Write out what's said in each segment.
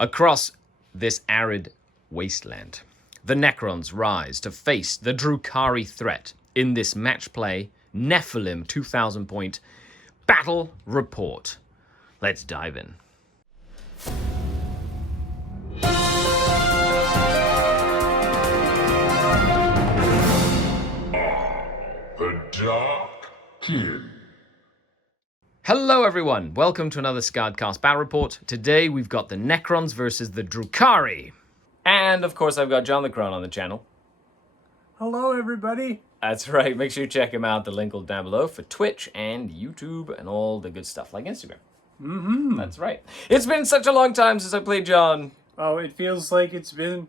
Across this arid wasteland, the Necrons rise to face the Drukhari threat in this match play Nephelim 2000 point battle report. Let's dive in. The Dark Kid. Hello everyone, welcome to another SkaredCast battle report. Today we've got the Necrons versus the Drukhari. And of course I've got John the Cron on the channel. Hello everybody. That's right, make sure you check him out, the link will down below for Twitch and YouTube and all the good stuff like Instagram. Mm-hmm. That's right. It's been such a long time since I played John. Oh, it feels like it's been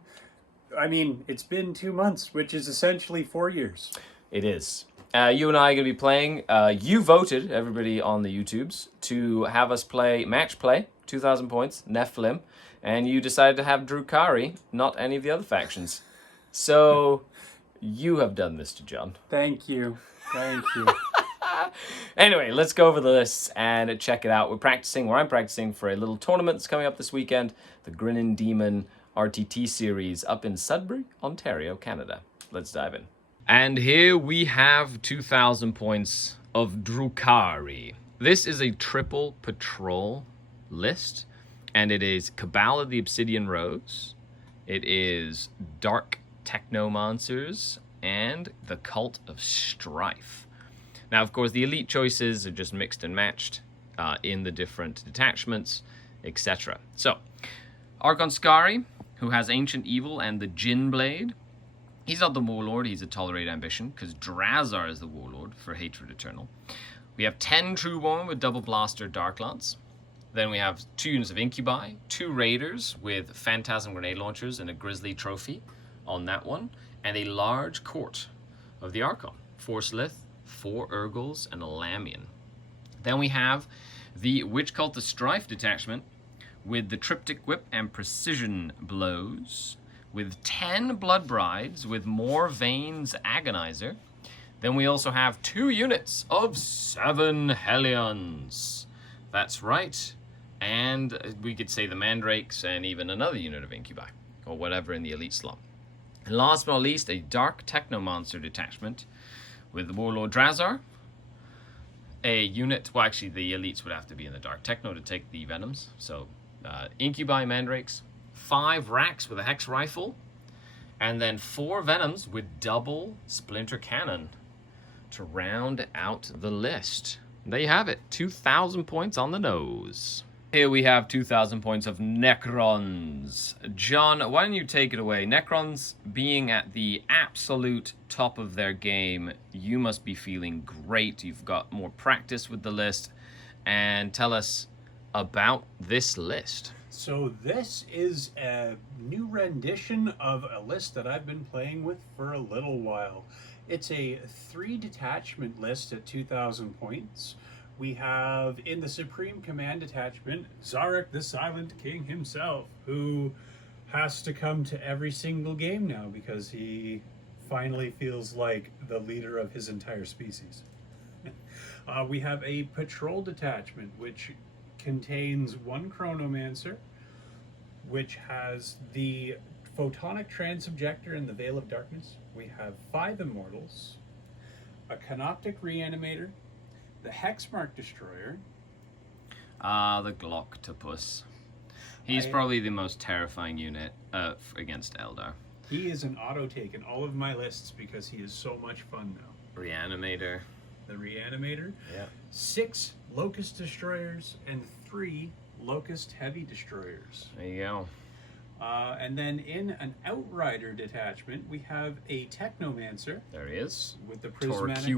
2 months, which is essentially 4 years. It is. You and I are going to be playing. You voted, everybody on the YouTubes, to have us play Match Play, 2,000 points, Nephilim, and you decided to have Drukhari, not any of the other factions. So, you have done this to John. Thank you. Anyway, let's go over the lists and check it out. I'm practicing for a little tournament that's coming up this weekend, the Grinning Demon RTT series up in Sudbury, Ontario, Canada. Let's dive in. And here we have 2,000 points of Drukhari. This is a triple patrol list, and it is Cabal of the Obsidian Rose, it is Dark Technomancers, and the Cult of Strife. Now, of course, the elite choices are just mixed and matched in the different detachments, etc. So, Archon Skari, who has Ancient Evil and the Jinn Blade. He's not the Warlord, he's a Tolerate Ambition, because Drazar is the Warlord for Hatred Eternal. We have 10 Trueborn with Double Blaster Dark Lance. Then we have 2 units of Incubi, 2 Raiders with Phantasm Grenade Launchers and a Grizzly Trophy on that one, and a large Court of the Archon. 4 Slith, 4 Urgles, and a Lamian. Then we have the Witch Cult of Strife detachment with the Triptych Whip and Precision Blows, with 10 Blood Brides with more Veins Agonizer. Then we also have 2 units of 7 Hellions. That's right. And we could say the Mandrakes and even another unit of Incubi, or whatever in the elite slot. And last but not least, a Dark Technomancer detachment with the Warlord Drazar. A unit, well actually the elites would have to be in the Dark Techno to take the Venoms. So Incubi Mandrakes, 5 Racks with a Hex Rifle, and then 4 Venoms with double Splinter Cannon to round out the list. There you have it, 2,000 points on the nose. Here we have 2,000 points of Necrons. John, why don't you take it away? Necrons being at the absolute top of their game, you must be feeling great. You've got more practice with the list. And tell us about this list. So this is a new rendition of a list that I've been playing with for a little while. It's a 3 detachment list at 2,000 points. We have in the Supreme Command detachment, Zarek the Silent King himself, who has to come to every single game now because he finally feels like the leader of his entire species. We have a patrol detachment, which contains 1 Chronomancer, which has the Photonic Transubjector and the Veil of Darkness. We have 5 Immortals, a Canoptic Reanimator, the Hexmark Destroyer. The Glocktopus. He's probably the most terrifying unit against Eldar. He is an auto-take in all of my lists because he is so much fun now. Reanimator. The Reanimator. Yeah. 6 Locust Destroyers and 3 Locust Heavy Destroyers. There you go. And then in an Outrider detachment, we have a Technomancer. There he is. With the Prismatic...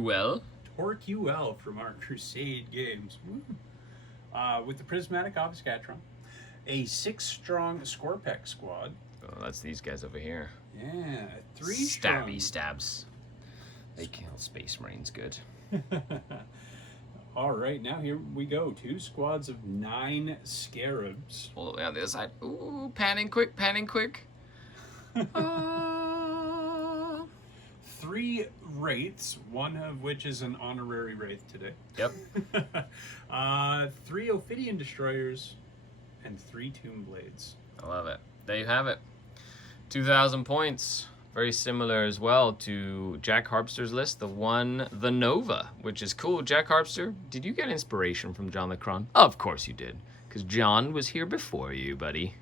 Torquel from our Crusade games. With the Prismatic Obfuscatron. A 6-strong Scorpec squad. Oh, that's these guys over here. Yeah, 3 strong. Stabby stabs. They kill Space Marines good. All right, now here we go. 2 squads of 9 Scarabs. All the way on the other side. Ooh, panning quick, panning quick. 3 Wraiths, one of which is an honorary Wraith today. Yep. 3 Ophidian Destroyers, and 3 Tomb Blades. I love it. There you have it. 2,000 points. Very similar as well to Jack Harpster's list, the Nova, which is cool. Jack Harpster, did you get inspiration from John the Cron? Of course you did, because John was here before you, buddy.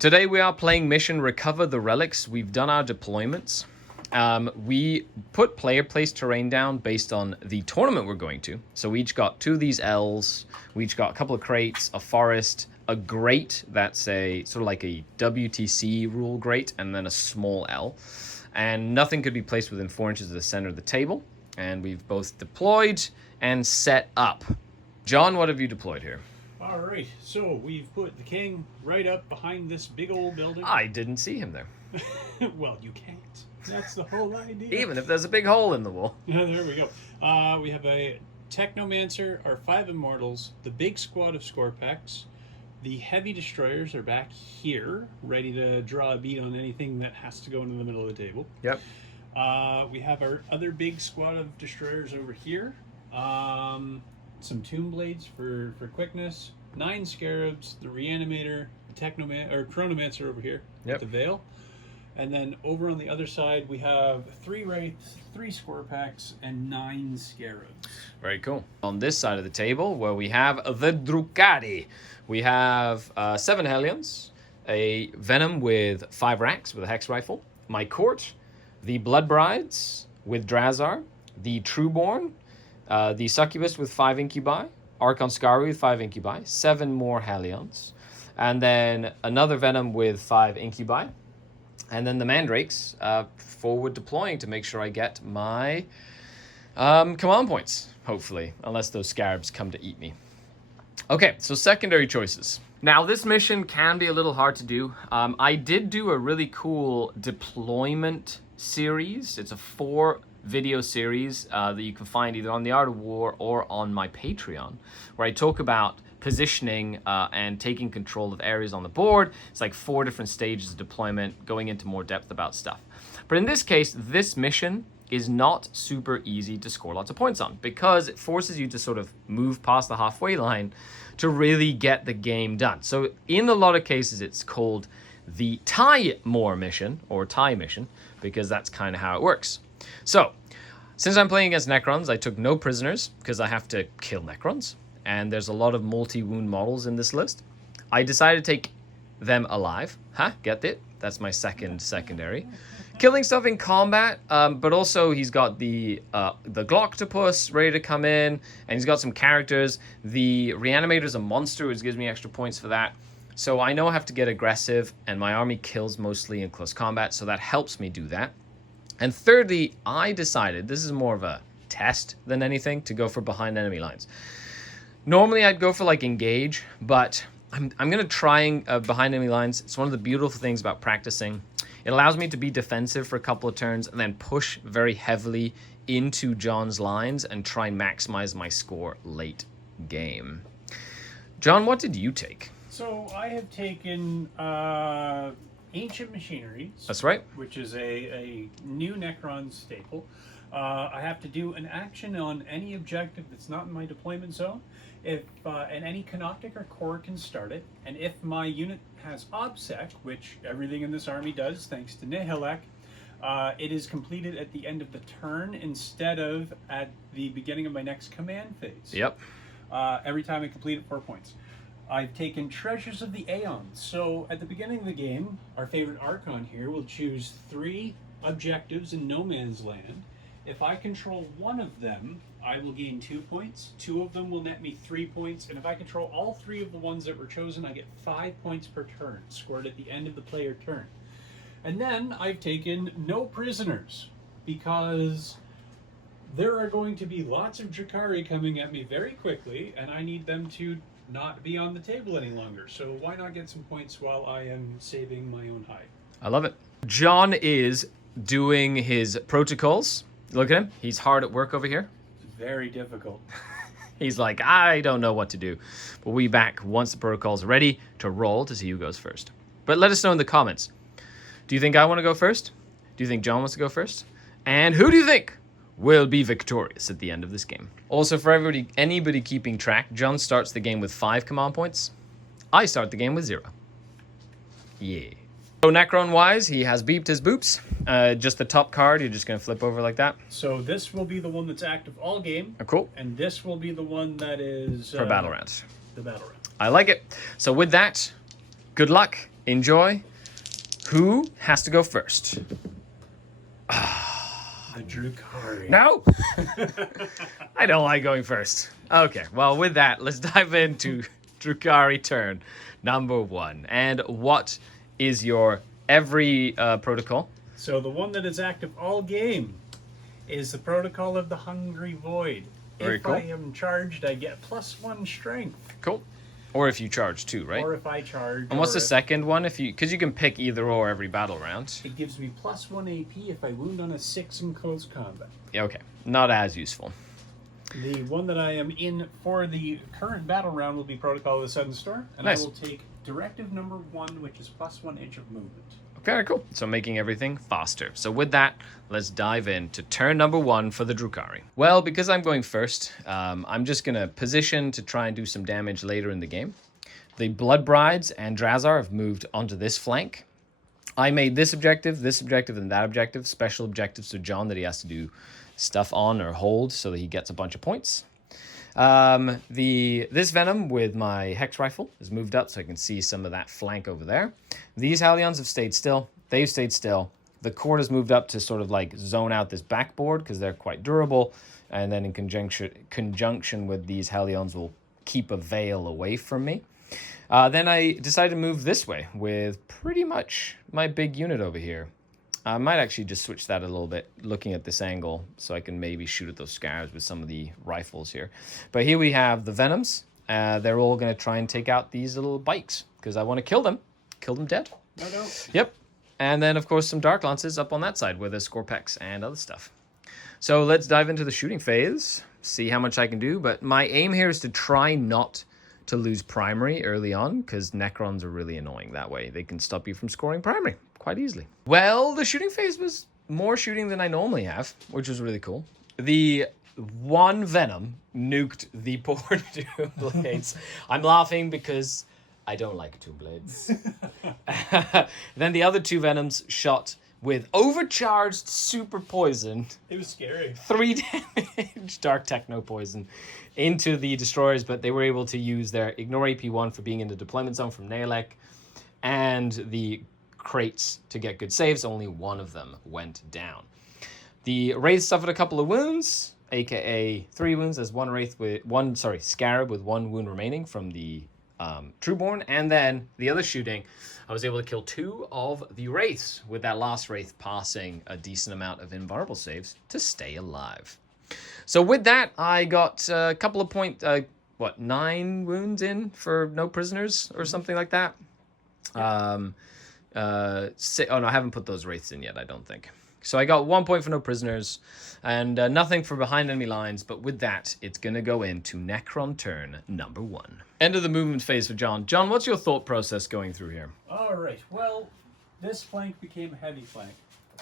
Today we are playing mission Recover the Relics. We've done our deployments. We put player place terrain down based on the tournament we're going to. So we each got 2 of these L's. We each got a couple of crates, a forest, a grate that's a sort of like a WTC rule grate, and then a small L. And nothing could be placed within 4 inches of the center of the table. And we've both deployed and set up. John, what have you deployed here? All right, so we've put the king right up behind this big old building. I didn't see him there. Well, you can't. That's the whole idea. Even if there's a big hole in the wall. There we go. We have a Technomancer, our 5 Immortals, the big squad of Scorpex. The heavy destroyers are back here, ready to draw a bead on anything that has to go into the middle of the table. Yep. We have our other big squad of destroyers over here. Some Tomb Blades for quickness. 9 Scarabs, the Reanimator, the Chronomancer over here with the Veil. And then over on the other side, we have 3 Wraiths, 3 Scorpex, and 9 Scarabs. Very cool. On this side of the table, where we have the Drukhari, we have 7 Hellions, a Venom with 5 racks with a Hex Rifle, my Court, the Blood Brides with Drazar, the Trueborn, the Succubus with 5 Incubi, Archon Skari with 5 Incubi, 7 more Hellions, and then another Venom with 5 Incubi, and then the Mandrakes forward deploying to make sure I get my command points, hopefully, unless those Scarabs come to eat me. Okay, so secondary choices. Now, this mission can be a little hard to do. I did do a really cool deployment series. It's a 4-video series that you can find either on The Art of War or on my Patreon, where I talk about positioning and taking control of areas on the board. It's like 4 different stages of deployment, going into more depth about stuff. But in this case, this mission is not super easy to score lots of points on, because it forces you to sort of move past the halfway line to really get the game done. So in a lot of cases, it's called the tie more mission, or tie mission, because that's kind of how it works. So since I'm playing against Necrons, I took no prisoners because I have to kill Necrons, and there's a lot of multi-wound models in this list. I decided to take them alive. Get it? That's my secondary. Killing stuff in combat, but also he's got the Gloctopus ready to come in, and he's got some characters. The Reanimator's a monster, which gives me extra points for that. So I know I have to get aggressive, and my army kills mostly in close combat, so that helps me do that. And thirdly, I decided, this is more of a test than anything, to go for behind enemy lines. Normally I'd go for like engage, but I'm going to try behind enemy lines. It's one of the beautiful things about practicing. It allows me to be defensive for a couple of turns and then push very heavily into John's lines and try and maximize my score late game. John, what did you take? So I have taken Ancient Machineries. That's right. Which is a new Necron staple. I have to do an action on any objective that's not in my deployment zone. And any Canoptic or Core can start it. And if my unit has OBSEC, which everything in this army does, thanks to Nihilek, it is completed at the end of the turn instead of at the beginning of my next command phase. Yep. Every time I complete it, 4 points. I've taken Treasures of the Aeons. So at the beginning of the game, our favorite Archon here will choose 3 objectives in no man's land. If I control one of them, I will gain 2 points. 2 of them will net me 3 points. And if I control all 3 of the ones that were chosen, I get 5 points per turn, scored at the end of the player turn. And then I've taken no prisoners, because there are going to be lots of Drukhari coming at me very quickly, and I need them to not be on the table any longer. So why not get some points while I am saving my own hide? I love it. John is doing his protocols. Look at him. He's hard at work over here. It's very difficult. He's like, I don't know what to do. But we'll be back once the protocol's ready to roll to see who goes first. But let us know in the comments. Do you think I want to go first? Do you think John wants to go first? And who do you think will be victorious at the end of this game? Also, for anybody keeping track, John starts the game with 5 command points. I start the game with 0. Yeah. So Necron-wise, he has beeped his boops. Just the top card, you're just going to flip over like that. So this will be the one that's active all game. Oh, cool. And this will be the one that is... For battle rounds. The battle round. I like it. So with that, good luck. Enjoy. Who has to go first? The Drukhari. No! I don't like going first. Okay, well, with that, let's dive into Drukhari turn number 1. And what is your every protocol? So the one that is active all game is the Protocol of the Hungry Void. Very if cool. I am charged, I get +1 strength. Cool. Or if you charge 2, right? Or if I charge. And what's or the if- second one? Because you can pick either or every battle round. It gives me +1 AP if I wound on a 6 in close combat. Yeah, okay. Not as useful. The one that I am in for the current battle round will be Protocol of the Sudden Storm, and Nice. I will take directive number 1, which is +1 inch of movement. Very cool. So making everything faster. So with that, let's dive into turn number 1 for the Drukhari. Well, because I'm going first, I'm just going to position to try and do some damage later in the game. The Blood Brides and Drazar have moved onto this flank. I made this objective, and that objective. Special objectives to John that he has to do stuff on or hold so that he gets a bunch of points. This Venom with my Hex Rifle has moved up so I can see some of that flank over there. These Hellions have stayed still. They've stayed still. The Court has moved up to sort of like zone out this backboard because they're quite durable. And then in conjunction with these Hellions will keep a veil away from me. Then I decided to move this way with pretty much my big unit over here. I might actually just switch that a little bit, looking at this angle, so I can maybe shoot at those Scarabs with some of the rifles here. But here we have the Venoms. They're all going to try and take out these little bikes, because I want to kill them. Kill them dead. No. Yep. And then, of course, some Dark Lances up on that side, where there's Scorpex and other stuff. So let's dive into the shooting phase, see how much I can do. But my aim here is to try not to lose primary early on, because Necrons are really annoying that way. They can stop you from scoring primary quite easally. Well, the shooting phase was more shooting than I normally have, which was really cool. The one Venom nuked the poor Tomb Blades. I'm laughing because I don't like Tomb Blades. Then the other 2 Venoms shot with overcharged super poison. It was scary. 3 damage Dark Techno poison into the destroyers, but they were able to use their Ignore AP1 for being in the deployment zone from Nalek, and the crates to get good saves. Only one of them went down. The Wraith suffered a couple of wounds, aka 3 wounds. There's one Wraith with Scarab with 1 wound remaining from the Trueborn, and then the other shooting, I was able to kill 2 of the Wraiths, with that last Wraith passing a decent amount of invulnerable saves to stay alive. So with that, I got a couple of 9 wounds in for no prisoners or something like that. Yeah. Oh no, I haven't put those Wraiths in yet, I don't think. So I got 1 point for no prisoners, and nothing for behind enemy lines, but with that, it's going to go into Necron turn number 1. End of the movement phase for John. John, what's your thought process going through here? All right. Well, this flank became a heavy flank.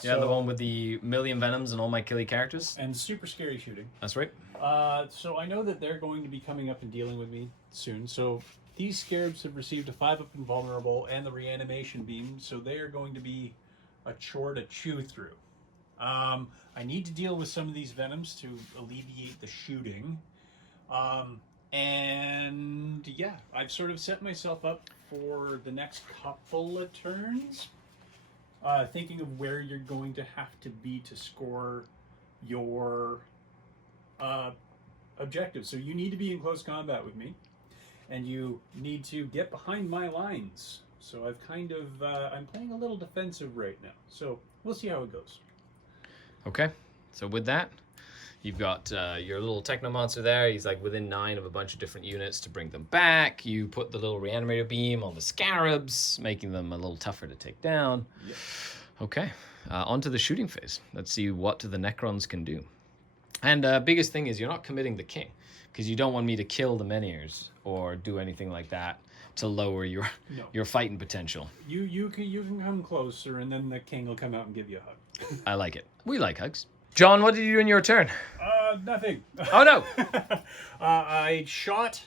Yeah, the one with the million Venoms and all my killy characters? And super scary shooting. That's right. So I know that they're going to be coming up and dealing with me soon. So these Scarabs have received a 5-up invulnerable and the reanimation beam, so they are going to be a chore to chew through. I need to deal with some of these Venoms to alleviate the shooting. And yeah, I've sort of set myself up for the next couple of turns, thinking of where you're going to have to be to score your objectives. So you need to be in close combat with me, and you need to get behind my lines. So I've kind of, I'm playing a little defensive right now. So we'll see how it goes. Okay, so with that, you've got your little Techno Monster there. He's like within 9 of a bunch of different units to bring them back. You put the little Reanimator Beam on the Scarabs, making them a little tougher to take down. Yep. Okay, on to the shooting phase. Let's see what the Necrons can do. And biggest thing is you're not committing the king, because you don't want me to kill the Menhirs or do anything like that to lower your fighting potential. You can come closer, and then the king will come out and give you a hug. I like it. We like hugs. John, what did you do in your turn? Nothing. Oh no! I shot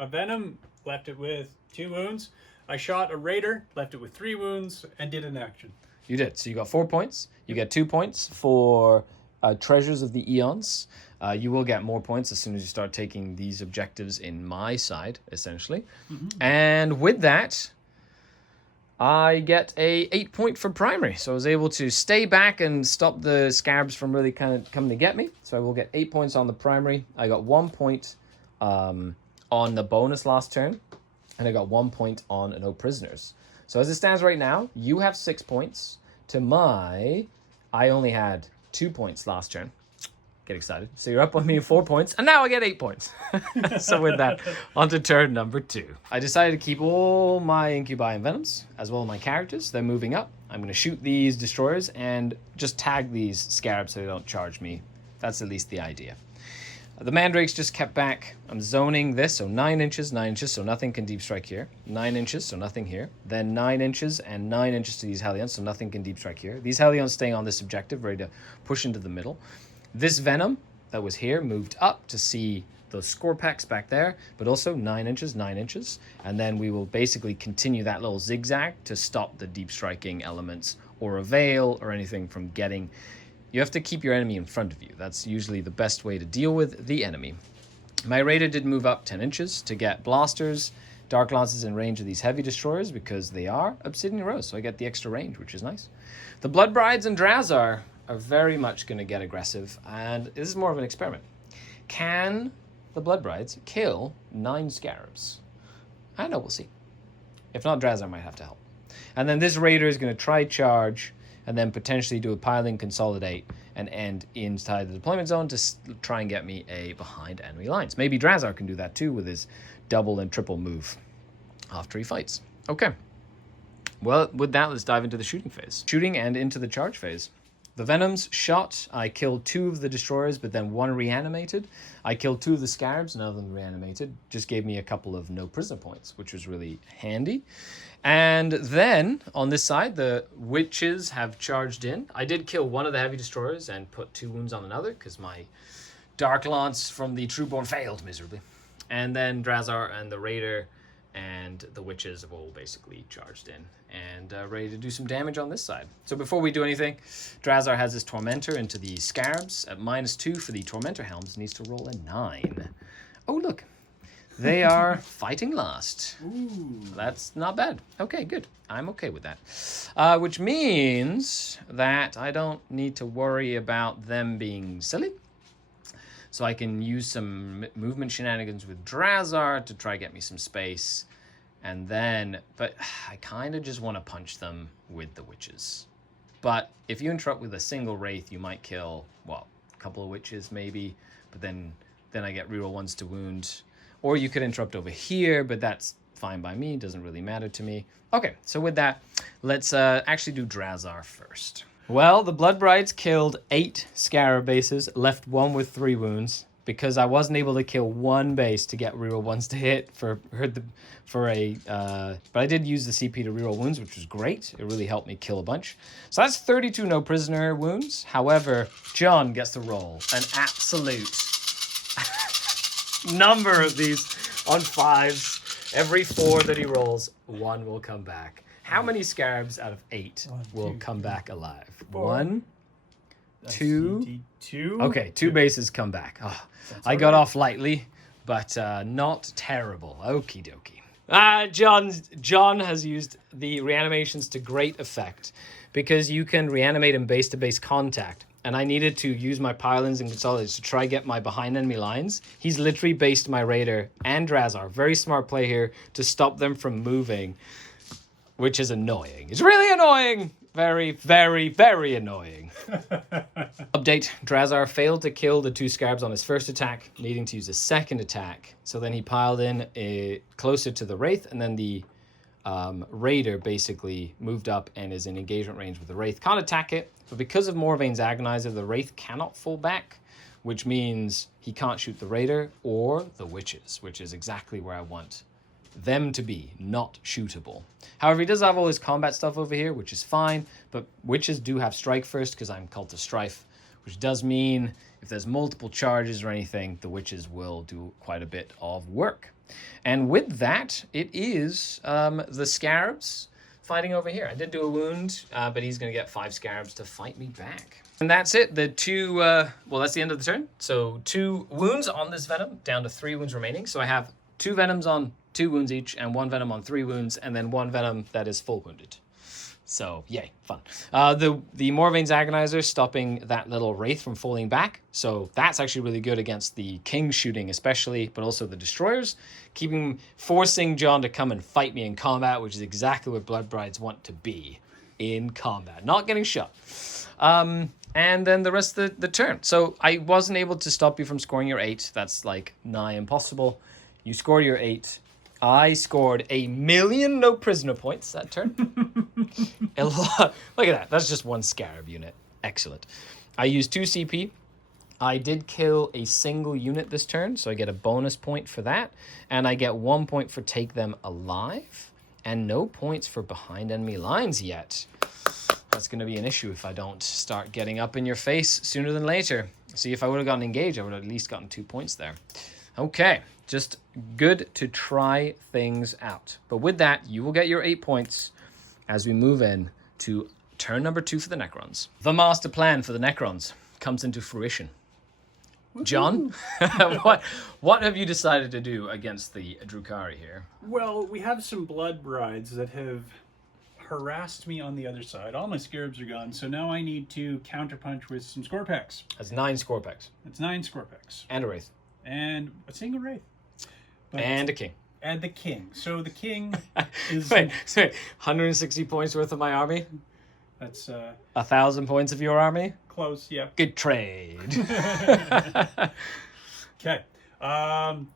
a Venom, left it with 2 wounds. I shot a raider, left it with 3 wounds, and did an action. You did. So you got 4 points. You get 2 points for Treasures of the Eons. You will get more points as soon as you start taking these objectives in my side, essentially. And with that, I get a 8 point for primary. So I was able to stay back and stop the scarabs from really kind of coming to get me. So I will get 8 points on the primary. I got 1 point on the bonus last turn. And I got 1 point on no prisoners. So as it stands right now, you have 6 points. I only had 2 points last turn. Get excited. So you're up on me 4 points, and now I get 8 points. So with that, on to turn number 2. I decided to keep all my Incubi and Venoms, as well as my characters. They're moving up. I'm going to shoot these destroyers and just tag these scarabs so they don't charge me. That's at least the idea. The mandrakes just kept back. I'm zoning this, so 9 inches, so nothing can deep strike here. 9 inches, so nothing here. Then 9 inches and 9 inches to these Hellions, so nothing can deep strike here. These Hellions staying on this objective, ready to push into the middle. This Venom that was here moved up to see those score packs back there, but also 9 inches, 9 inches. And then we will basically continue that little zigzag to stop the deep striking elements or a veil or anything from getting. You have to keep your enemy in front of you. That's usually the best way to deal with the enemy. My Raider did move up 10 inches to get blasters, Dark Lances in range of these heavy destroyers because they are Obsidian Rose, so I get the extra range, which is nice. The Blood Brides and Drazar are very much going to get aggressive, and this is more of an experiment. Can the Blood Brides kill 9 scarabs? I know, we'll see. If not, Drazar might have to help. And then this Raider is going to try charge, and then potentially do a piling, consolidate, and end inside the deployment zone to try and get me a behind enemy lines. Maybe Drazar can do that too with his double and triple move after he fights. Okay. Well, with that, let's dive into the shooting phase. Shooting and into the charge phase. The Venoms shot. I killed 2 of the destroyers, but then 1 reanimated. I killed 2 of the scarabs, none of them reanimated. Just gave me a couple of no prisoner points, which was really handy. And then, on this side, the witches have charged in. I did kill 1 of the heavy destroyers and put 2 wounds on another, because my Dark Lance from the Trueborn failed miserably. And then Drazar and the Raider and the witches have all basically charged in and ready to do some damage on this side. So before we do anything, Drazar has his Tormentor into the scarabs at -2 for the Tormentor helms. Needs to roll a 9. Oh, look. They are fighting last. Ooh. That's not bad. Okay, good. I'm okay with that. Which means that I don't need to worry about them being silly. So I can use some movement shenanigans with Drazar to try get me some space. And then, but I kind of just want to punch them with the witches. But if you interrupt with a single Wraith, you might kill, well, a couple of witches maybe. But then I get reroll 1s to wound. Or you could interrupt over here, but that's fine by me. Doesn't really matter to me. Okay, so with that, let's actually do Drazar first. Well, the Blood Brides killed 8 Scarab bases, left 1 with 3 wounds, because I wasn't able to kill 1 base to get reroll 1s to hit but I did use the CP to reroll wounds, which was great. It really helped me kill a bunch. So that's 32 no prisoner wounds. However, John gets to roll an absolute number of these on 5s. Every 4 that he rolls, 1 will come back. How many scarabs out of 8 will come back alive? 1, 2. Okay, 2 bases come back. Oh, I got off lightly, but not terrible. Okie dokie. John has used the reanimations to great effect because you can reanimate in base-to-base contact. And I needed to use my pylons and consolidators to try get my behind enemy lines. He's literally based my Raider and Drazar. Very smart play here to stop them from moving, which is annoying. It's really annoying. Very, very, very annoying. Update. Drazar failed to kill the 2 scarabs on his first attack, needing to use a second attack. So then he piled in closer to the Wraith, and then the Raider basically moved up and is in engagement range with the Wraith. Can't attack it, but because of Morvain's Agonizer, the Wraith cannot fall back, which means he can't shoot the Raider or the Witches, which is exactly where I want them to be, not shootable. However, he does have all his combat stuff over here, which is fine, but Witches do have Strike first because I'm Cult of Strife, which does mean if there's multiple charges or anything, the witches will do quite a bit of work. And with that, it is the scarabs fighting over here. I did do a wound, but he's going to get 5 scarabs to fight me back. And that's it. The 2, well, that's the end of the turn. So 2 wounds on this venom, down to 3 wounds remaining. So I have 2 venoms on 2 wounds each, and 1 venom on 3 wounds, and then 1 venom that is full wounded. So, yay, fun. The Morvane's Agonizer stopping that little Wraith from falling back. So that's actually really good against the King shooting especially, but also the Destroyers. Forcing John to come and fight me in combat, which is exactly what Blood Brides want to be in combat. Not getting shot. And then the rest of the turn. So I wasn't able to stop you from scoring your 8. That's like nigh impossible. You scored your 8. I scored 1,000,000 no prisoner points that turn. A lot. Look at that. That's just 1 scarab unit. Excellent. I used 2 CP. I did kill a single unit this turn, so I get a bonus point for that. And I get 1 point for take them alive. And no points for behind enemy lines yet. That's going to be an issue if I don't start getting up in your face sooner than later. See, if I would have gotten engaged, I would have at least gotten 2 points there. Okay. Just good to try things out. But with that, you will get your 8 points as we move in to turn number 2 for the Necrons. The master plan for the Necrons comes into fruition. Woo-hoo. John, what have you decided to do against the Drukhari here? Well, we have some blood brides that have harassed me on the other side. All my scarabs are gone, so now I need to counterpunch with some Scorpex. That's 9 Scorpex. That's 9 Scorpex. And a Wraith. And a single Wraith. But, and a King. And the King. So the King is... wait, 160 points worth of my army? That's... 1,000 points of your army? Close, yeah. Good trade. Okay.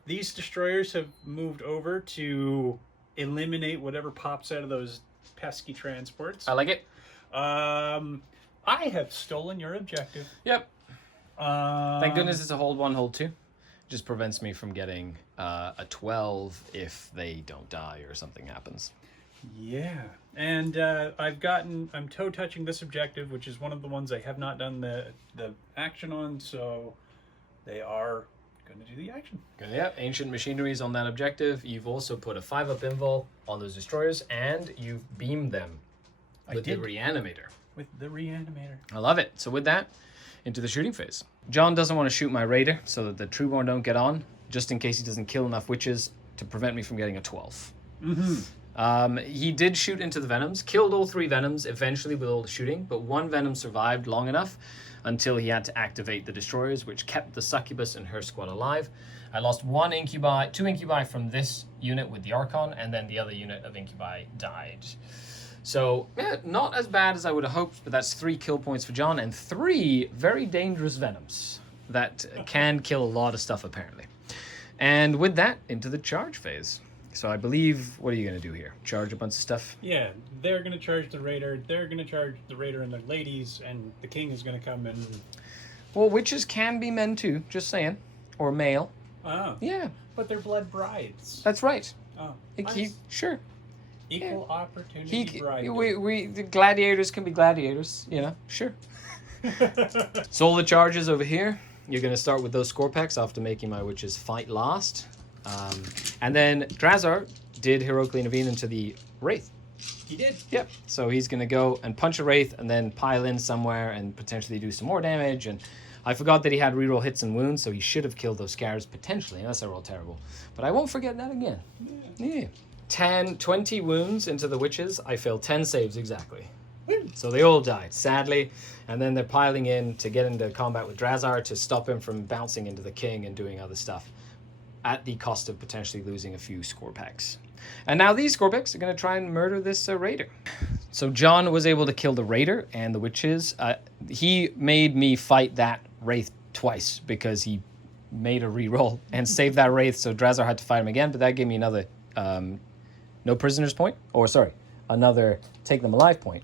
These destroyers have moved over to eliminate whatever pops out of those pesky transports. I like it. I have stolen your objective. Yep. Thank goodness it's a hold 1, hold 2. Just prevents me from getting a 12 if they don't die or something happens. Yeah. And I'm toe touching this objective, which is one of the ones I have not done the action on, so they are going to do the action. Yeah, ancient machineries on that objective. You've also put a 5-up invul on those destroyers, and you've beamed them with the reanimator. With the reanimator. I love it. So with that, into the shooting phase. John doesn't want to shoot my raider so that the Trueborn don't get on, just in case he doesn't kill enough witches to prevent me from getting a 12. Mm-hmm. He did shoot into the venoms, killed all 3 venoms eventually with all the shooting, but 1 venom survived long enough until he had to activate the destroyers, which kept the succubus and her squad alive. I lost 2 incubi from this unit with the Archon, and then the other unit of incubi died. So, yeah, not as bad as I would have hoped, but that's 3 kill points for John and 3 very dangerous venoms that can kill a lot of stuff, apparently. And with that, into the charge phase. So I believe, what are you going to do here? Charge a bunch of stuff? Yeah, they're going to charge the raider, they're going to charge the raider and the ladies, and the King is going to come and... Well, witches can be men too, just saying. Or male. Oh. Yeah. But they're blood brides. That's right. Oh. Sure. Equal opportunity bride. The gladiators can be gladiators, you know, sure. So all the charges over here, you're going to start with those Scorpex after making my witches fight last. And then Drazar did heroically intervene into the Wraith. He did? Yep. So he's going to go and punch a Wraith and then pile in somewhere and potentially do some more damage. And I forgot that he had reroll hits and wounds, so he should have killed those Scarabs potentially, unless I roll terrible. But I won't forget that again. Yeah. 20 wounds into the witches. I failed 10 saves exactly. So they all died, sadly. And then they're piling in to get into combat with Drazar to stop him from bouncing into the King and doing other stuff at the cost of potentially losing a few Scorpex. And now these Scorpex are going to try and murder this Raider. So John was able to kill the Raider and the witches. He made me fight that Wraith twice because he made a reroll and saved that Wraith, so Drazar had to fight him again, but that gave me another no prisoners point, or sorry, another take them alive point.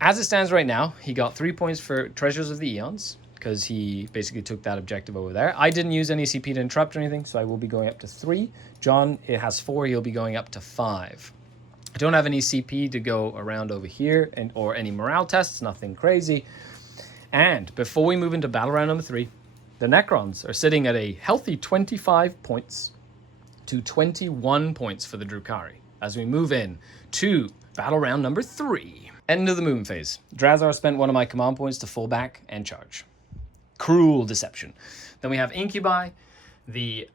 As it stands right now, he got 3 points for Treasures of the Eons, because he basically took that objective over there. I didn't use any CP to interrupt or anything, so I will be going up to 3. John, it has 4, he'll be going up to 5. I don't have any CP to go around over here, or any morale tests, nothing crazy. And before we move into battle round number 3, the Necrons are sitting at a healthy 25 points to 21 points for the Drukhari as we move in to battle round number 3. End of the movement phase. Drazar spent one of my command points to fall back and charge. Cruel deception. Then we have Incubi, the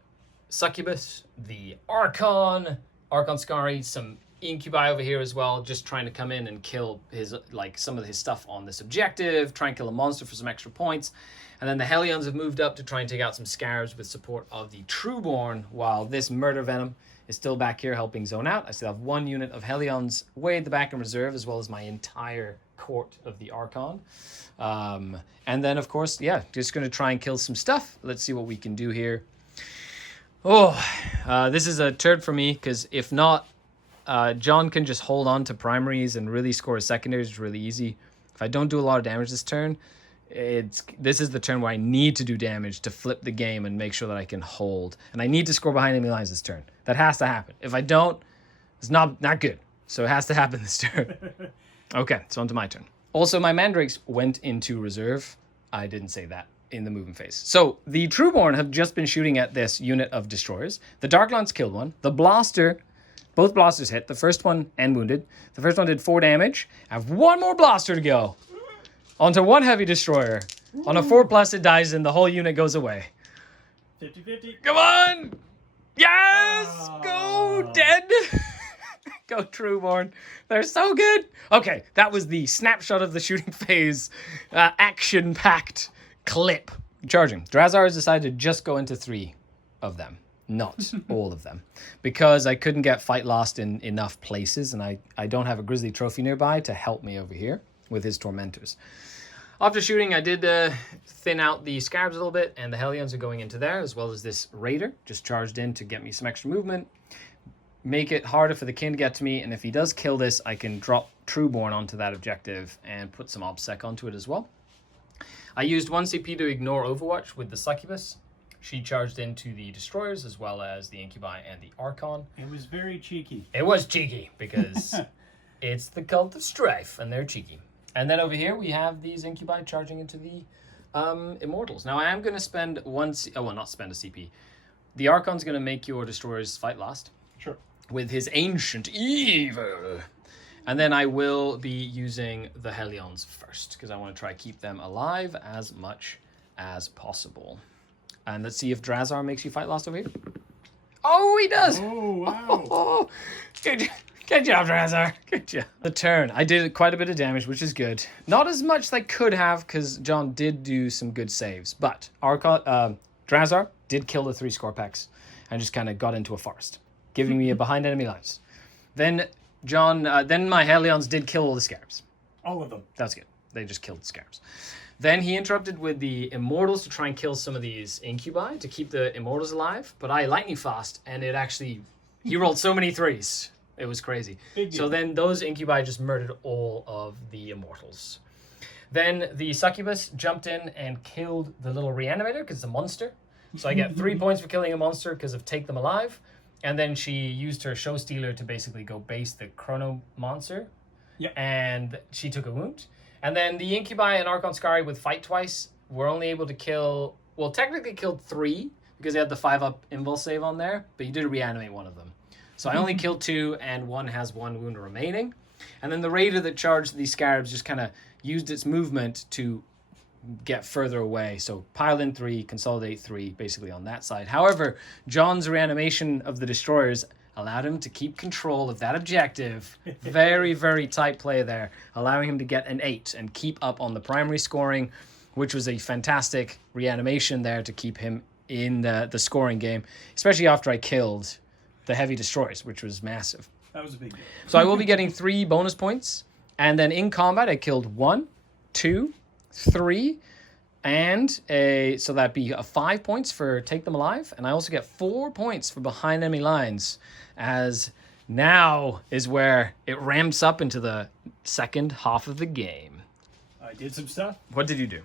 Succubus, the Archon Skari, some Incubi over here as well, just trying to come in and kill his some of his stuff on this objective, try and kill a monster for some extra points. And then the Hellions have moved up to try and take out some Scarabs with support of the Trueborn, while this Murder Venom is still back here helping zone out. I still have 1 unit of Hellions way at the back in reserve, as well as my entire court of the Archon. And then, of course, yeah, just going to try and kill some stuff. Let's see what we can do here. Oh, this is a turd for me, because if not, John can just hold on to primaries and really score his secondaries really easy. If I don't do a lot of damage this turn, this is the turn where I need to do damage to flip the game and make sure that I can hold. And I need to score behind enemy lines this turn. That has to happen. If I don't, it's not good. So it has to happen this turn. Okay, so on to my turn. Also, my Mandrakes went into reserve. I didn't say that in the movement phase. So the Trueborn have just been shooting at this unit of destroyers. The Darklance killed one. The Blaster, both blasters hit. The first one and wounded. The first one did 4 damage. I have 1 more blaster to go. Onto 1 heavy destroyer. On a 4+, it dies and the whole unit goes away. 50-50. Come on! Yes! Go, dead! Go, Trueborn. They're so good. Okay, that was the snapshot of the shooting phase. Action-packed clip. Charging. Drazar has decided to just go into 3 of them. Not all of them. Because I couldn't get Fight Lost in enough places, and I don't have a Grizzly Trophy nearby to help me over here with his Tormentors. After shooting, I did thin out the Scarabs a little bit, and the Hellions are going into there, as well as this Raider, just charged in to get me some extra movement. Make it harder for the king to get to me, and if he does kill this, I can drop Trueborn onto that objective and put some OBSEC onto it as well. I used 1 CP to ignore Overwatch with the Succubus. She charged into the Destroyers, as well as the Incubi and the Archon. It was very cheeky. It was cheeky, because it's the Cult of Strife, and they're cheeky. And then over here, we have these Incubi charging into the Immortals. Now, I am going to spend not spend a CP. The Archon's going to make your Destroyers fight last. Sure. With his Ancient Evil. And then I will be using the Hellions first, because I want to try to keep them alive as much as possible. And let's see if Drazar makes you fight last over here. Oh, he does! Oh, wow. Oh, good job, Drazar. Good job. The turn. I did quite a bit of damage, which is good. Not as much as I could have, because John did do some good saves. But Drazar did kill the 3 Scorpex and just kind of got into a forest, giving me a behind enemy lines. Then then my Hellions did kill all the Scarabs. All of them. That's good. They just killed the Scarabs. Then he interrupted with the Immortals to try and kill some of these Incubi to keep the Immortals alive. But I lightning fast, and he rolled so many 3s. It was crazy. So then those Incubi just murdered all of the Immortals. Then the Succubus jumped in and killed the little Reanimator because it's a monster. So I get 3 points for killing a monster because of Take Them Alive. And then she used her Show Stealer to basically go base the Chrono Monster. Yep. And she took a wound. And then the Incubi and Archon Skari with Fight Twice were only able to kill... Well, technically killed 3 because they had the 5-up Invul save on there. But you did reanimate one of them. So I only killed 2, and 1 has 1 wound remaining. And then the Raider that charged these Scarabs just kind of used its movement to get further away. So pile in 3, consolidate 3, basically on that side. However, John's reanimation of the Destroyers allowed him to keep control of that objective. Very, very tight play there, allowing him to get an 8 and keep up on the primary scoring, which was a fantastic reanimation there to keep him in the scoring game, especially after I killed the heavy Destroyers, which was massive. That was a big deal. So I will be getting 3 bonus points, and then in combat I killed 1, 2, 3, and so that'd be 5 points for Take Them Alive, and I also get 4 points for Behind Enemy Lines, as now is where it ramps up into the second half of the game. I did some stuff. What did you do?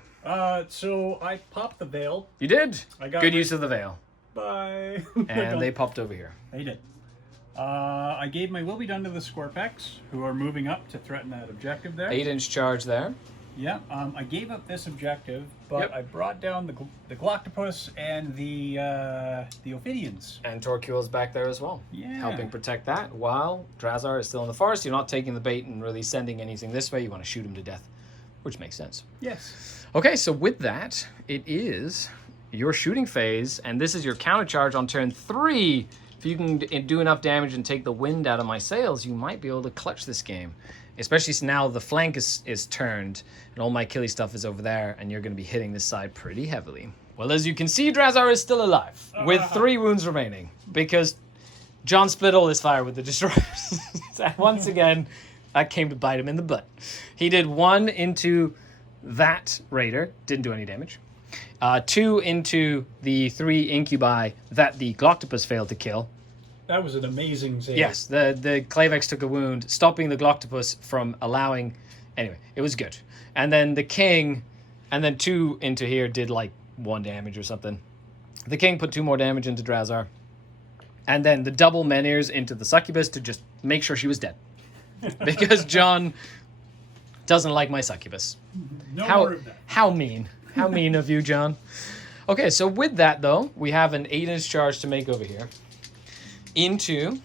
So I popped the veil. You did. I got good use of the veil. Bye. And they popped over here. They did. I gave my will be done to the Scorpex, who are moving up to threaten that objective there. 8-inch charge there. Yeah, I gave up this objective, but Yep. I brought down the Galactopus and the Ophidians. And Torquil's back there as well, Yeah. helping protect that, while Drazar is still in the forest. You're not taking the bait and really sending anything this way. You want to shoot him to death, which makes sense. Yes. Okay, so with that, it is your shooting phase, and this is your counter charge on turn 3. If you can do enough damage and take the wind out of my sails, you might be able to clutch this game. Especially now the flank is turned, and all my killy stuff is over there, and you're going to be hitting this side pretty heavily. Well, as you can see, Drazar is still alive, with 3 wounds remaining, because John split all his fire with the destroyers. And once again, that came to bite him in the butt. He did 1 into that raider, didn't do any damage. 2 into the 3 incubi that the Galactopus failed to kill. That was an amazing save. Yes, the Clavex took a wound, stopping the Galactopus from allowing... Anyway, it was good. And then the King, and then 2 into here did like 1 damage or something. The King put 2 more damage into Drazar. And then the double Menhirs into the Succubus to just make sure she was dead. Because John doesn't like my Succubus. No more of that. How mean. How mean of you, John. Okay, so with that, though, we have an 8-inch charge to make over here. Into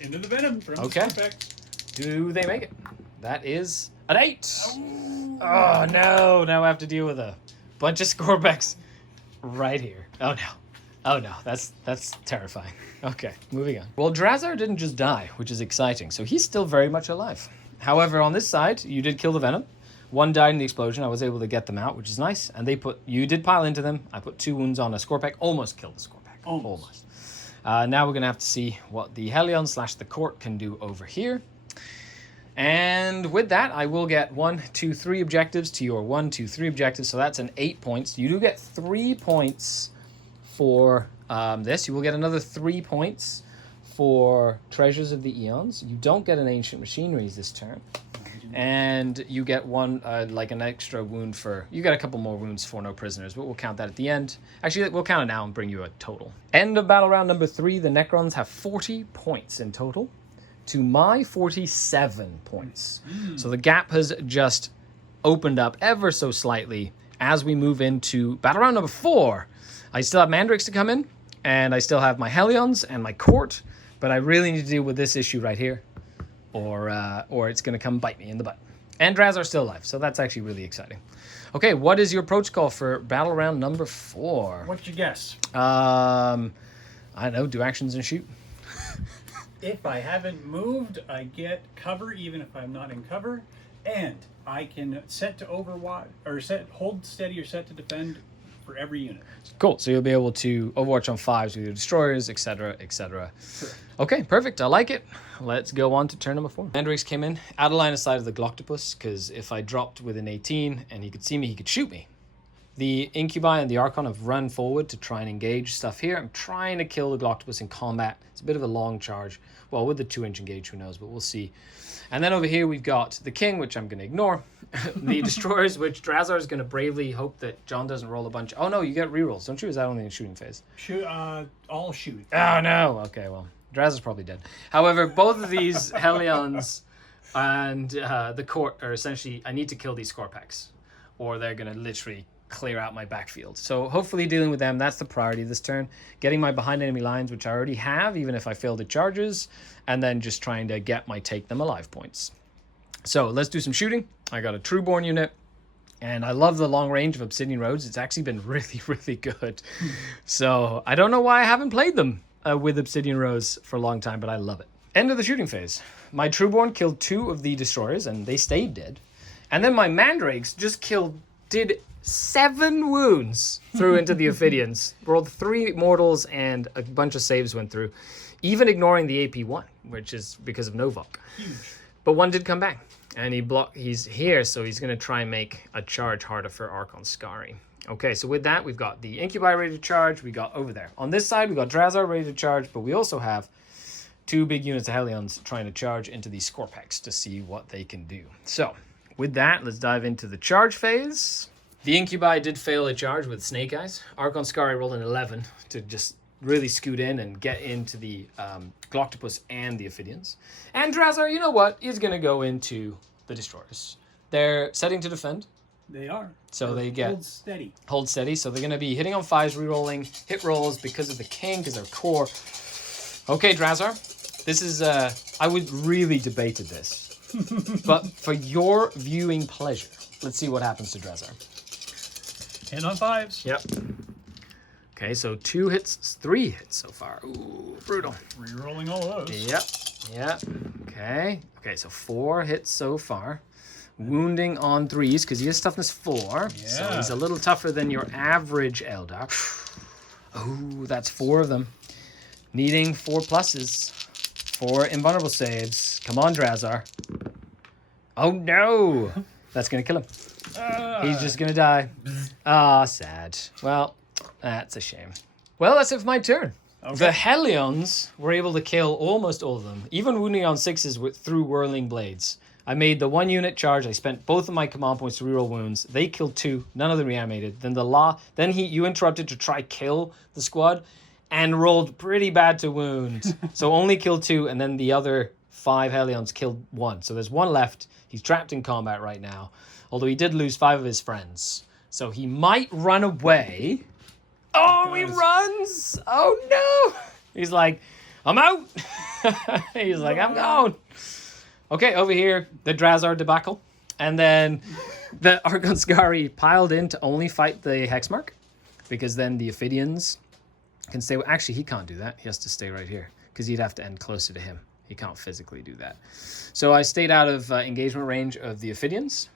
the venom from Okay. the Scorpex. Do they make it? That is an 8. Oh, no. Now I have to deal with a bunch of Scorpex right here. Oh, no. Oh, no. That's terrifying. Okay, moving on. Well, Drazar didn't just die, which is exciting. So he's still very much alive. However, on this side, you did kill the Venom. 1 died in the explosion. I was able to get them out, which is nice. And you did pile into them. I put 2 wounds on a Scorpec. Almost killed the Scorpec. Almost. Now we're going to have to see what the Helion / the Court can do over here. And with that, I will get 1, 2, 3 objectives to your 1, 2, 3 objectives. So that's an 8 points. You do get 3 points for this. You will get another 3 points for Treasures of the Eons. You don't get an Ancient Machineries this turn. And you get 1, like an extra wound for... You get a couple more wounds for no prisoners, but we'll count that at the end. Actually, we'll count it now and bring you a total. End of battle round number 3. The Necrons have 40 points in total to my 47 points. So the gap has just opened up ever so slightly as we move into battle round number 4. I still have Mandrakes to come in, and I still have my Helions and my Court, but I really need to deal with this issue right here. Or it's going to come bite me in the butt. And Drazar's still alive, so that's actually really exciting. Okay, what is your protocol for battle round number 4? What's your guess? I don't know, do actions and shoot. If I haven't moved, I get cover even if I'm not in cover, and I can set to overwatch or hold steady or set to defend for every unit. Cool, so you'll be able to Overwatch on 5s with your destroyers, etc., etc. Okay, perfect, I like it. Let's go on to turn number 4. Mandrakes came in, out of line of sight of the Galactopus, because if I dropped within 18 and he could see me, he could shoot me. The Incubi and the Archon have run forward to try and engage stuff here. I'm trying to kill the Galactopus in combat. It's a bit of a long charge. Well, with the 2-inch engage, who knows, but we'll see. And then over here we've got the King, which I'm going to ignore. The Destroyers, which Drazar is going to bravely hope that John doesn't roll a bunch. Oh no, you get rerolls, don't you? Is that only in the shooting phase? Shoot, all shoot. Oh no. Okay, well, Drazar's probably dead. However, both of these Helions and the Court are essentially, I need to kill these Scorpex, or they're going to literally clear out my backfield. So hopefully dealing with them, that's the priority this turn. Getting my behind enemy lines, which I already have, even if I fail the charges, and then just trying to get my take them alive points. So let's do some shooting. I got a Trueborn unit, and I love the long range of Obsidian Roads. It's actually been really, really good. So I don't know why I haven't played them with Obsidian Roads for a long time, but I love it. End of the shooting phase. My Trueborn killed 2 of the Destroyers, and they stayed dead. And then my Mandrakes just did 7 wounds through into the Ophidians. Rolled 3 mortals and a bunch of saves went through, even ignoring the AP1, which is because of Novok. Huge. But 1 did come back, and he's here, so he's going to try and make a charge harder for Archon Skari. Okay, so with that, we've got the Incubi ready to charge. We got over there. On this side, we got Drazar ready to charge, but we also have 2 big units of Helions trying to charge into these Scorpex to see what they can do. So, with that, let's dive into the charge phase. The Incubi did fail a charge with Snake Eyes. Archon Skari rolled an 11 to just really scoot in and get into the Galactopus and the Ophidians. And Drazar, you know what, is going to go into the Destroyers. They're setting to defend. They are. So they get... Hold steady. So they're going to be hitting on 5s, re-rolling hit rolls because of the king, because they're core. Okay, Drazar. This is... I would really debated this. But for your viewing pleasure, let's see what happens to Drazar. Hit on 5s. Yep. Okay, so 2 hits, 3 hits so far. Ooh, brutal. Rerolling all of those. Yep. Okay. Okay, so 4 hits so far. Wounding on 3s, because he has toughness 4. Yeah. So he's a little tougher than your average Eldar. Oh, that's 4 of them. Needing 4 pluses. 4 invulnerable saves. Come on, Drazar. Oh, no. That's going to kill him. He's just going to die. Ah, sad. Well, that's a shame. Well, that's it for my turn. Okay. The Hellions were able to kill almost all of them, even wounding on 6s through whirling blades. I made the 1 unit charge. I spent both of my command points to reroll wounds. They killed 2. None of them reanimated. Then you interrupted to try kill the squad and rolled pretty bad to wound. So only killed 2, and then the other 5 Hellions killed 1. So there's 1 left. He's trapped in combat right now, although he did lose 5 of his friends. So he might run away. Oh, he runs! Oh, no! He's like, I'm out! He's like, I'm gone! Okay, over here, the Drazar debacle. And then the Argon Skari piled in to only fight the Hexmark, because then the Ophidians can stay... Actually, he can't do that. He has to stay right here, because he'd have to end closer to him. He can't physically do that. So I stayed out of engagement range of the Ophidians,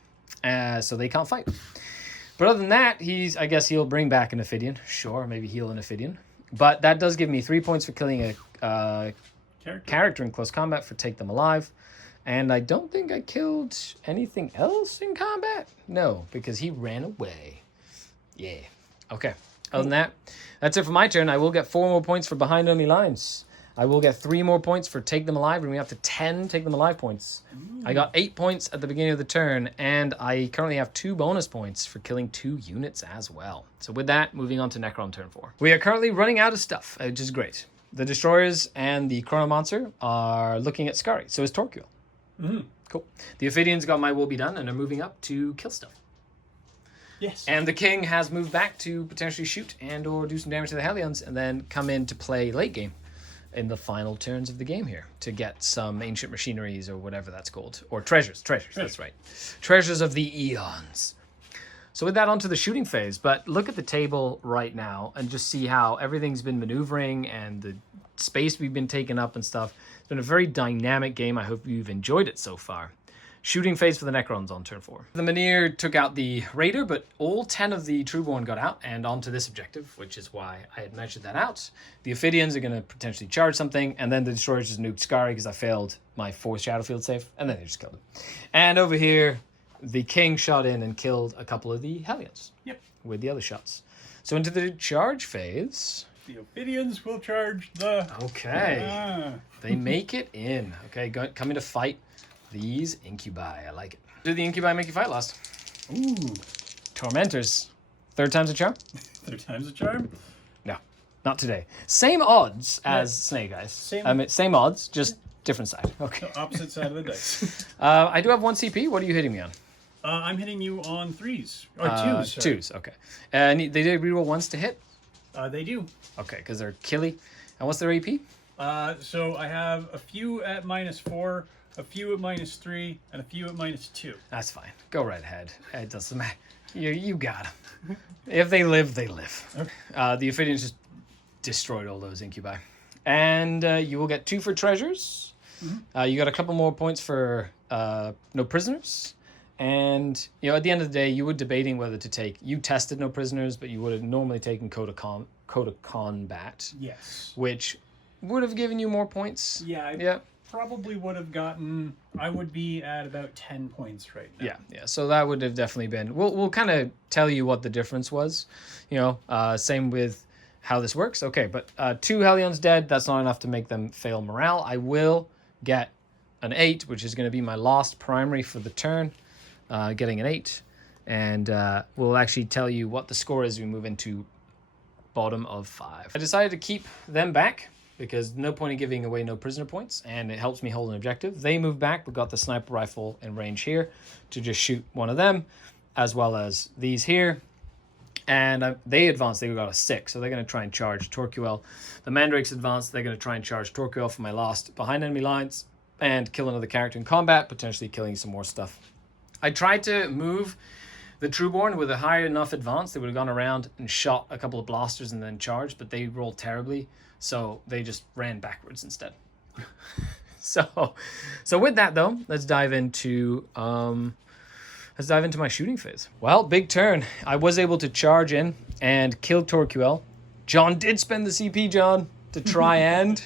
so they can't fight. But other than that, I guess he'll bring back an Ophidian. Sure, maybe heal an Ophidian. But that does give me 3 points for killing a character in close combat for Take Them Alive. And I don't think I killed anything else in combat. No, because he ran away. Yeah. Okay. Other than that, that's it for my turn. I will get 4 more points for Behind Enemy Lines. I will get 3 more points for Take Them Alive, bring me up to 10 Take Them Alive points. I got 8 points at the beginning of the turn, and I currently have 2 bonus points for killing 2 units as well. So with that, moving on to Necron turn 4. We are currently running out of stuff, which is great. The Destroyers and the Chronomancer are looking at Skari, so is Torquil. Cool. The Ophidians got my Will Be Done and are moving up to kill stuff. Yes. And the King has moved back to potentially shoot and or do some damage to the Hellions and then come in to play late game in the final turns of the game here to get some ancient machineries or whatever that's called. Or treasures, that's right. Treasures of the eons. So with that, onto the shooting phase. But look at the table right now and just see how everything's been maneuvering and the space we've been taking up and stuff. It's been a very dynamic game. I hope you've enjoyed it so far. Shooting phase for the Necrons on turn 4. The Mynir took out the Raider, but all 10 of the Trueborn got out and onto this objective, which is why I had measured that out. The Ophidians are going to potentially charge something, and then the Destroyers just nuked Skari because I failed my 4th Shadowfield save, and then they just killed it. And over here, the King shot in and killed a couple of the Hellions. Yep. With the other shots. So into the charge phase... The Ophidians will charge the... Okay. They make it in. Okay, coming to fight these Incubi. I like it. Did the Incubi make you fight last? Ooh. Tormentors. 3rd time's a charm? 3rd time's a charm? No, not today. Same odds as Snake Eyes. Same odds, just different side. Okay. The opposite side of the dice. I do have 1 CP. What are you hitting me on? I'm hitting you on 3s. Or 2s. 2s, okay. And they did reroll 1s to hit? They do. Okay, because they're killy. And what's their AP? So I have a few at -4, a few at -3, and a few at -2. That's fine. Go right ahead. It doesn't matter. You got them. If they live, they live. Okay. The Ophidians just destroyed all those Incubi. And you will get 2 for treasures. Mm-hmm. You got a couple more points for no prisoners. And, at the end of the day, you were debating whether to take... You tested no prisoners, but you would have normally taken Code of Combat. Yes. Which would have given you more points. Yeah, probably would have gotten... I would be at about 10 points right now. Yeah. So that would have definitely been... We'll kind of tell you what the difference was. Same with how this works. Okay, but 2 Hellions dead. That's not enough to make them fail morale. I will get an 8, which is going to be my last primary for the turn. Getting an 8. And we'll actually tell you what the score is as we move into bottom of 5. I decided to keep them back because no point in giving away no prisoner points, and it helps me hold an objective. They move back. We've got the sniper rifle in range here to just shoot one of them, as well as these here. And they advanced. They got a 6, so they're going to try and charge Torquil. The Mandrakes advanced. They're going to try and charge Torquil for my last behind enemy lines and kill another character in combat, potentially killing some more stuff. I tried to move the Trueborn with a high enough advance. They would have gone around and shot a couple of blasters and then charged, but they rolled terribly, so they just ran backwards instead. So with that though, let's dive into my shooting phase. Well, big turn. I was able to charge in and kill Torquil. John did spend the CP, John, to try and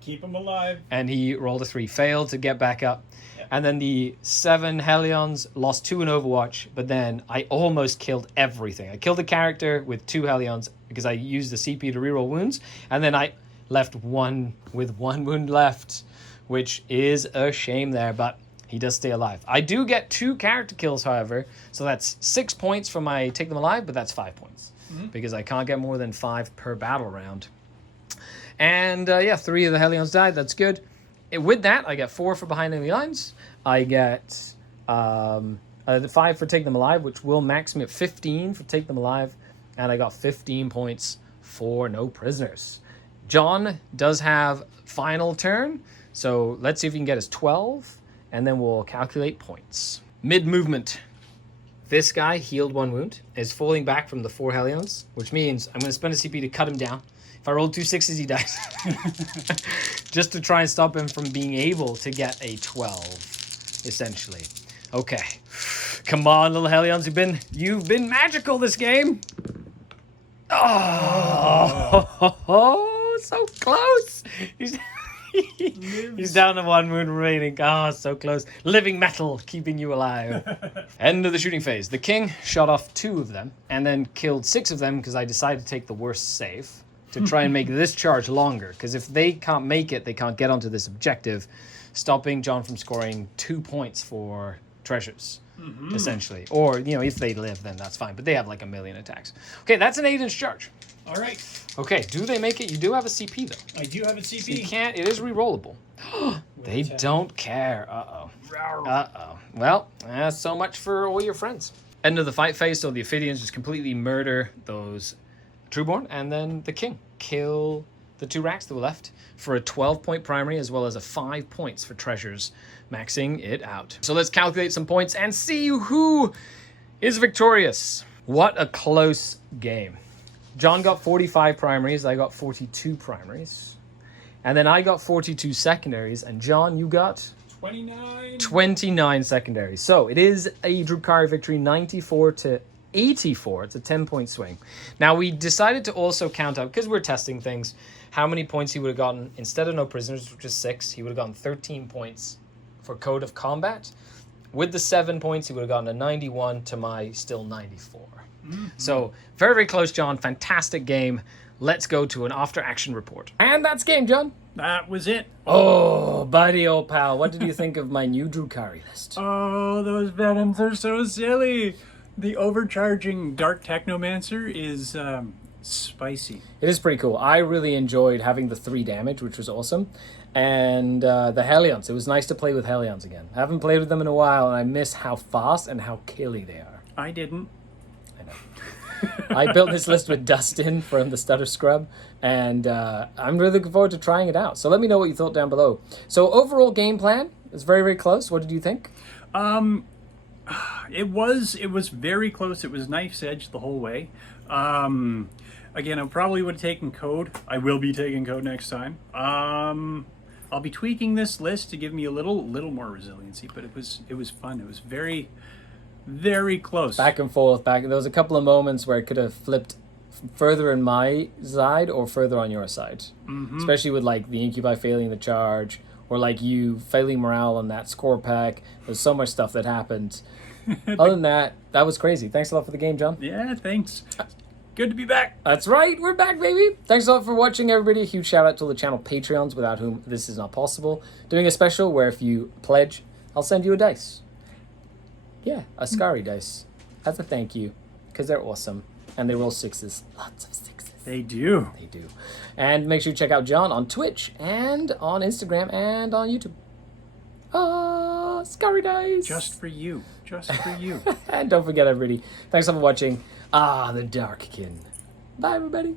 Keep him alive. and he rolled a 3, failed to get back up. And then the 7 Hellions lost 2 in Overwatch, but then I almost killed everything. I killed a character with 2 Hellions because I used the CP to reroll wounds, and then I left one with 1 wound left, which is a shame there, but he does stay alive. I do get 2 character kills, however, so that's 6 points for my Take Them Alive, but that's 5 points because I can't get more than 5 per battle round. And 3 of the Hellions died. That's good. With that, I get 4 for behind enemy lines. I get 5 for Take Them Alive, which will max me at 15 for Take Them Alive. And I got 15 points for no prisoners. John does have final turn, so let's see if he can get his 12, and then we'll calculate points. Mid-movement. This guy healed 1 wound, is falling back from the 4 Hellions, which means I'm going to spend a CP to cut him down. If I roll 2 6s, he dies. Just to try and stop him from being able to get a 12, essentially. Okay. Come on, little Hellions. You've been magical this game. Oh, so close. He's down to 1 wound remaining. So close. Living metal keeping you alive. End of the shooting phase. The king shot off 2 of them and then killed 6 of them because I decided to take the worst save to try and make this charge longer, because if they can't make it, they can't get onto this objective, stopping John from scoring 2 points for treasures, essentially. Or, if they live, then that's fine, but they have like 1 million attacks. Okay, that's an 8-inch charge. All right. Okay, do they make it? You do have a CP, though. I do have a CP. So you can't, it is rerollable. They don't care. Well, so much for all your friends. End of the fight phase, so the Ophidians just completely murder those Trueborn, and then the king kill the 2 racks that were left for a 12-point primary, as well as a 5 points for treasures, maxing it out. So let's calculate some points and see who is victorious. What a close game. John got 45 primaries, I got 42 primaries, and then I got 42 secondaries, and John, you got 29 secondaries. So it is a Drukhari victory, 94 to 84. It's a 10-point swing. Now, we decided to also count out, because we're testing things, how many points he would have gotten. Instead of no prisoners, which is 6, he would have gotten 13 points for Code of Combat. With the 7 points, he would have gotten a 91 to my still 94. So, very, very close, John. Fantastic game. Let's go to an after-action report. And that's game, John. That was it. Oh, buddy, old pal. What did you think of my new Drukhari list? Oh, those venoms are so silly. The overcharging Dark Technomancer is spicy. It is pretty cool. I really enjoyed having the 3 damage, which was awesome. And the Hellions. It was nice to play with Hellions again. I haven't played with them in a while, and I miss how fast and how killy they are. I didn't. I know. I built this list with Dustin from the Stutter Scrub, and I'm really looking forward to trying it out. So let me know what you thought down below. So overall game plan is very, very close. What did you think? It was very close. It was knife's edge the whole way. Again, I probably would have taken Code. I will be taking Code next time. I'll be tweaking this list to give me a little more resiliency, but it was fun. It was very, very close. Back and forth, back. There was a couple of moments where it could have flipped further in my side or further on your side. Especially with like the Incubi failing the charge, or like you failing morale on that score pack. There's so much stuff that happened. Other than that, that was crazy. Thanks a lot for the game, John. Yeah, thanks. Good to be back. That's right, we're back, baby. Thanks a lot for watching, everybody. A huge shout out to the channel Patreons, without whom this is not possible. Doing a special where if you pledge, I'll send you a dice. Yeah, a Skari dice as a thank you, because they're awesome and they roll 6s, lots of 6s. They do. They do. And make sure you check out John on Twitch and on Instagram and on YouTube. Skari Dice! Just for you. Just for you. And don't forget, everybody, thanks for watching. The Dark Kin. Bye, everybody.